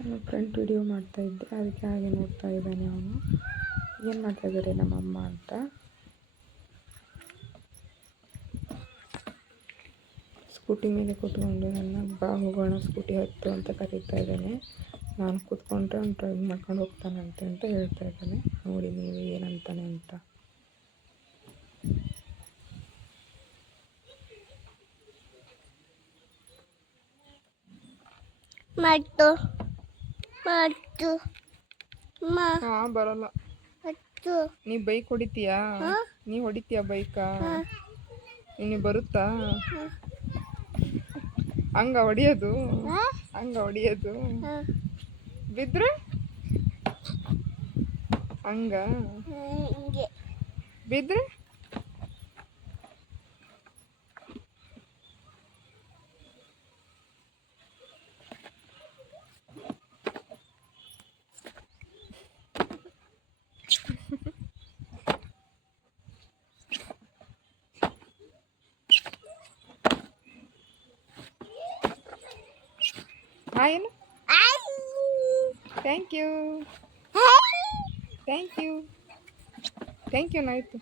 ನಾನು front video ಮಾಡ್ತಾಯಿದ್ದೆ, ಅದಕ್ಕೆ ಹಾಗೆ ನೋಡ್ತಾ ಇದ್ದಾನೆ ಅವನು. ಏನು ಮಾಡ್ತಾಯಿದ್ದಾರೆ ನಮ್ಮಮ್ಮ ಅಂತ. ಸ್ಕೂಟಿ ಮೇಲೆ ಕೂತ್ಕೊಂಡು ನನ್ನ ಬಾ ಹೋಗೋಣ ಸ್ಕೂಟಿ ಹತ್ತು ಅಂತ ಕರೀತಾ ಇದ್ದಾನೆ. ನಾನು ಕೂತ್ಕೊಂಡ್ರೆ ಅವ್ನು ಡ್ರೈವ್ ಮಾಡ್ಕೊಂಡು ಹೋಗ್ತಾನಂತೆ ಅಂತ ಹೇಳ್ತಾ ಇದ್ದಾನೆ. ನೋಡಿ ನೀವು ಏನಂತಾನೆ ಅಂತ. ಬರಲ್ಲ. ನೀ ಬೈಕ್ ಹೊಡಿತೀಯಾ? ನೀ ಹೊಡಿತೀಯಾ ಬೈಕಾ? ನಿನಗೆ ಬರುತ್ತಾ ಹಂಗ ಹೊಡಿಯೋದು? ಬಿದ್ರೆ ಹಂಗ ಬಿದ್ರೆ ಏನು? Thank you. ಥ್ಯಾಂಕ್ ಯು ಆಯಿತು.